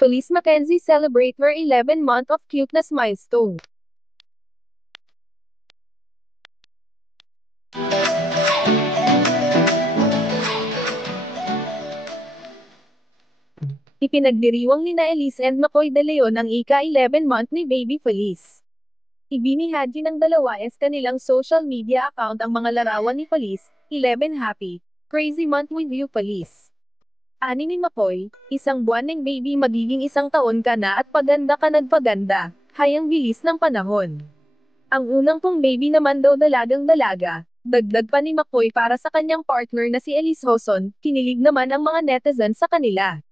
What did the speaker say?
Felice Mackenzie celebrate her 11-month of cuteness milestone. Ipinagdiriwang nina Elise and McCoy de Leon ang ika-11-month ni Baby Felice. Ibinihagi ng dalawa s kanilang social media account ang mga larawan ni Felice, 11 happy, crazy month with you Felice. Ani ni McCoy, isang buwan ng baby magiging isang taon ka na at paganda ka nagpaganda, hayang bilis ng panahon. Ang unang kong baby naman daw dalagang dalaga, dagdag pa ni McCoy para sa kanyang partner na si Elise Hoson, kinilig naman ang mga netizen sa kanila.